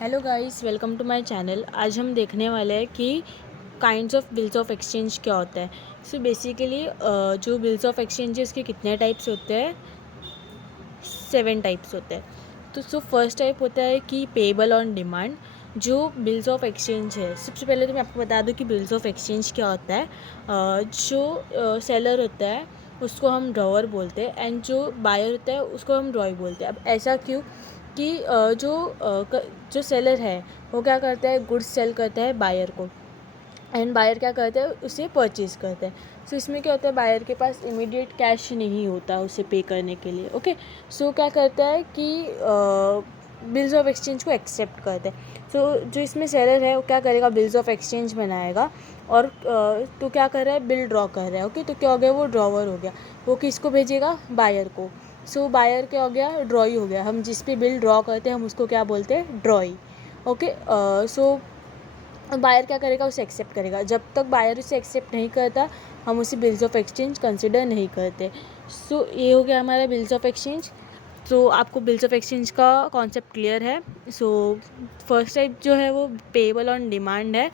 Hello guys, welcome to my channel. आज हम देखने वाले हैं कि kinds of bills of exchange क्या होता है। सो बेसिकली जो बिल्स ऑफ एक्सचेंज है उसके कितने टाइप्स होते हैं? 7 टाइप्स होते हैं। तो फर्स्ट टाइप होता है कि पेएबल ऑन डिमांड। जो बिल्स ऑफ एक्सचेंज है, सबसे पहले तो मैं आपको बता दूं कि बिल्स ऑफ एक्सचेंज क्या होता है। जो सेलर होता है उसको हम ड्रॉवर बोलते हैं एंड जो बायर होता है उसको हम ड्रॉई बोलते हैं। अब ऐसा क्यों कि जो सेलर है वो क्या करता है, गुड्स सेल करता है बायर को एंड बायर क्या करता है, उसे परचेज़ करता है। सो इसमें क्या होता है, बायर के पास इमीडिएट कैश नहीं होता उसे पे करने के लिए। ओके, सो क्या करता है कि बिल्स ऑफ एक्सचेंज को एक्सेप्ट करता है। सो जो इसमें सेलर है वो क्या करेगा, बिल्स ऑफ एक्सचेंज बनाएगा और तो क्या कर रहा है, बिल ड्रॉ कर रहा है। ओके, तो क्या हो गया, वो ड्रॉवर हो गया। वो किसको भेजेगा, बायर को। सो बायर क्या हो गया, ड्रॉई हो गया। हम जिस पे बिल ड्रॉ करते हैं हम उसको क्या बोलते हैं, ड्रॉई। ओके, सो बायर क्या करेगा, उसे एक्सेप्ट करेगा। जब तक बायर उसे एक्सेप्ट नहीं करता हम उसे बिल्स ऑफ एक्सचेंज कंसिडर नहीं करते। सो ये हो गया हमारा बिल्स ऑफ एक्सचेंज। सो आपको बिल्स ऑफ एक्सचेंज का कॉन्सेप्ट क्लियर है। सो फर्स्ट टाइप जो है वो पेएबल ऑन डिमांड है।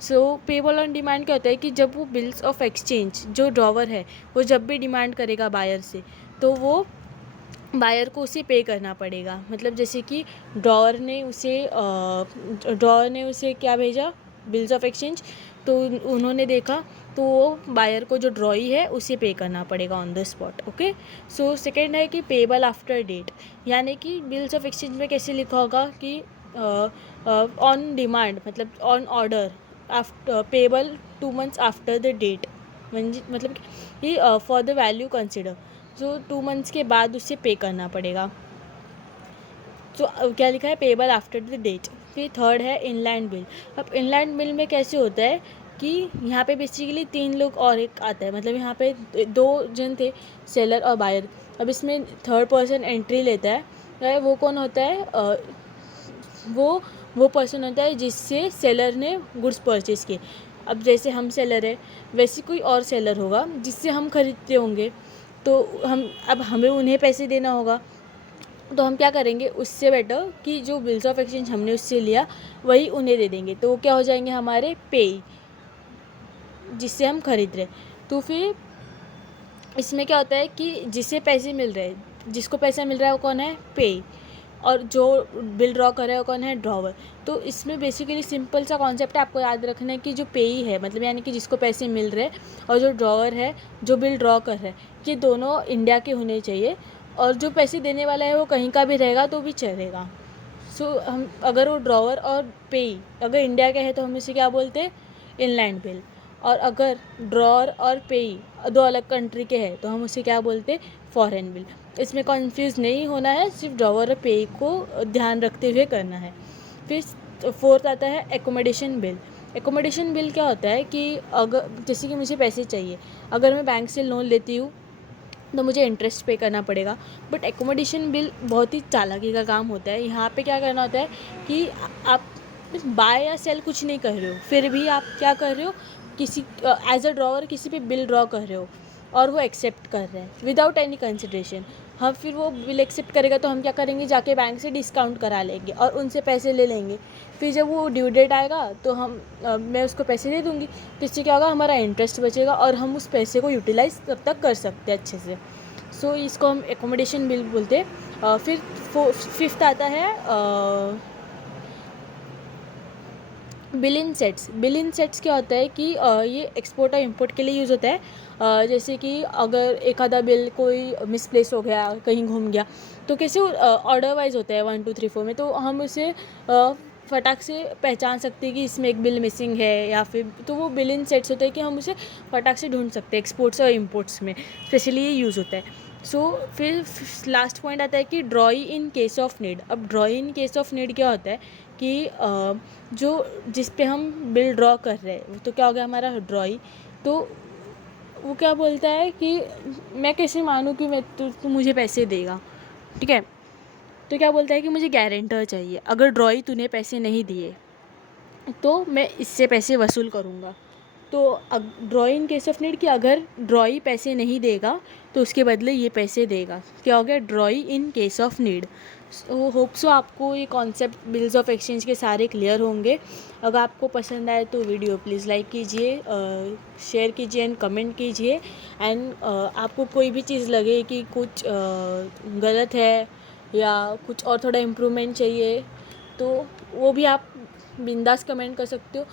सो पेएबल ऑन डिमांड क्या होता है कि जब वो बिल्स ऑफ एक्सचेंज जो ड्रॉवर है वो जब भी डिमांड करेगा बायर से, तो वो बायर को उसे पे करना पड़ेगा। मतलब जैसे कि ड्रॉवर ने उसे क्या भेजा, बिल्स ऑफ एक्सचेंज, तो उन्होंने देखा तो वो बायर को जो ड्रॉई है उसे पे करना पड़ेगा on the spot. Okay, so second है कि पेएबल आफ्टर डेट। यानी कि बिल्स ऑफ एक्सचेंज में कैसे लिखा होगा कि ऑन डिमांड, मतलब on order, after payable 2 months after the date. मतलब कि फॉर द वैल्यू कंसिडर, जो 2 months के बाद उसे पे करना पड़ेगा। तो क्या लिखा है, पेएबल आफ्टर द डेट। फिर थर्ड है इनलैंड बिल। अब इनलैंड बिल में कैसे होता है कि यहाँ पे बेसिकली 3 लोग और एक आता है। मतलब यहाँ पे 2 जन थे, सेलर और बायर। अब इसमें थर्ड पर्सन एंट्री लेता है। वो कौन होता है, वो पर्सन होता है जिससे सेलर ने गुड्स परचेज़ किए। अब जैसे हम सेलर है, वैसे कोई और सेलर होगा जिससे हम खरीदते होंगे, तो अब हमें उन्हें पैसे देना होगा। तो हम क्या करेंगे, उससे बेटर कि जो बिल्स ऑफ एक्सचेंज हमने उससे लिया वही उन्हें दे देंगे, तो वो क्या हो जाएंगे, हमारे पे, जिससे हम खरीद रहे। तो फिर इसमें क्या होता है कि जिसे पैसे मिल रहे हैं, जिसको पैसा मिल रहा है वो कौन है, पे, और जो बिल ड्रॉ कर रहा है वो कौन है, ड्रॉवर। तो इसमें बेसिकली सिंपल सा कॉन्सेप्ट है, आपको याद रखना है कि जो पेई है, मतलब यानी कि जिसको पैसे मिल रहे हैं, और जो ड्रॉवर है जो बिल ड्रॉ कर रहा है, ये दोनों इंडिया के होने चाहिए। और जो पैसे देने वाला है वो कहीं का भी रहेगा तो भी चलेगा। सो हम अगर वो ड्रॉवर और पेई अगर इंडिया के है तो हम इसे क्या बोलते हैं, इनलैंड बिल। और अगर ड्रॉवर और पेई 2 अलग कंट्री के हैं तो हम उसे क्या बोलते हैं, फॉरेन बिल। इसमें कंफ्यूज नहीं होना है, सिर्फ ड्रॉवर और पेई को ध्यान रखते हुए करना है। फिर फोर्थ आता है एकोमोडेशन बिल। एकोमोडेशन बिल क्या होता है कि अगर जैसे कि मुझे पैसे चाहिए, अगर मैं बैंक से लोन लेती हूँ तो मुझे इंटरेस्ट पे करना पड़ेगा। बट एकोमोडेशन बिल बहुत ही चालाकी का काम होता है। यहाँ पे क्या करना होता है कि आप बाय या सेल कुछ नहीं कर रहे हो, फिर भी आप क्या कर रहे हो, किसी एज अ ड्रॉवर किसी पे बिल ड्रॉ कर रहे हो और वो एक्सेप्ट कर रहे हैं विदाउट एनी कंसिडरेशन। हम फिर वो बिल एक्सेप्ट करेगा तो हम क्या करेंगे, जाके बैंक से डिस्काउंट करा लेंगे और उनसे पैसे ले लेंगे। फिर जब वो ड्यू डेट आएगा तो मैं उसको पैसे दे दूँगी। तो इससे क्या होगा, हमारा इंटरेस्ट बचेगा और हम उस पैसे को यूटिलाइज़ तब तक कर सकते हैं अच्छे से। सो इसको हम एकोमोडेशन बिल बोलते हैं। फिर फिफ्थ आता है बिल इन सेट्स। बिल इन सेट्स क्या होता है कि ये एक्सपोर्ट और इंपोर्ट के लिए यूज़ होता है। जैसे कि अगर एक आधा बिल कोई मिसप्लेस हो गया, कहीं घूम गया, तो कैसे ऑर्डर वाइज होता है 1 2 3 4 में, तो हम उसे फटाक से पहचान सकते हैं कि इसमें एक बिल मिसिंग है, या फिर तो वो बिल इन सेट्स होता है कि हम उसे फटाक से ढूंढ सकते हैं। एक्सपोर्ट्स और इंपोर्ट्स में स्पेशली ये यूज़ होता है। सो फिर लास्ट पॉइंट आता है कि drawee in case of need. अब drawee in case of need क्या होता है कि जो जिस पे हम बिल ड्रॉ कर रहे हैं तो क्या हो गया, हमारा ड्रॉई। तो वो क्या बोलता है कि मैं कैसे मानूँ कि तू मुझे पैसे देगा, ठीक है। तो क्या बोलता है कि मुझे गारंटर चाहिए, अगर ड्रॉई तूने पैसे नहीं दिए तो मैं इससे पैसे वसूल करूँगा। तो ड्रॉई इन केस ऑफ नीड कि अगर ड्रॉई पैसे नहीं देगा तो उसके बदले ये पैसे देगा, क्या हो गया, ड्रॉई in case of need. So hope so आपको ये कॉन्सेप्ट बिल्स ऑफ एक्सचेंज के सारे क्लियर होंगे। अगर आपको पसंद आए तो वीडियो प्लीज़ लाइक कीजिए, शेयर कीजिए एंड कमेंट कीजिए। एंड आपको कोई भी चीज़ लगे कि कुछ गलत है या कुछ और थोड़ा इम्प्रूवमेंट चाहिए तो वो भी आप बिंदास कमेंट कर सकते हो।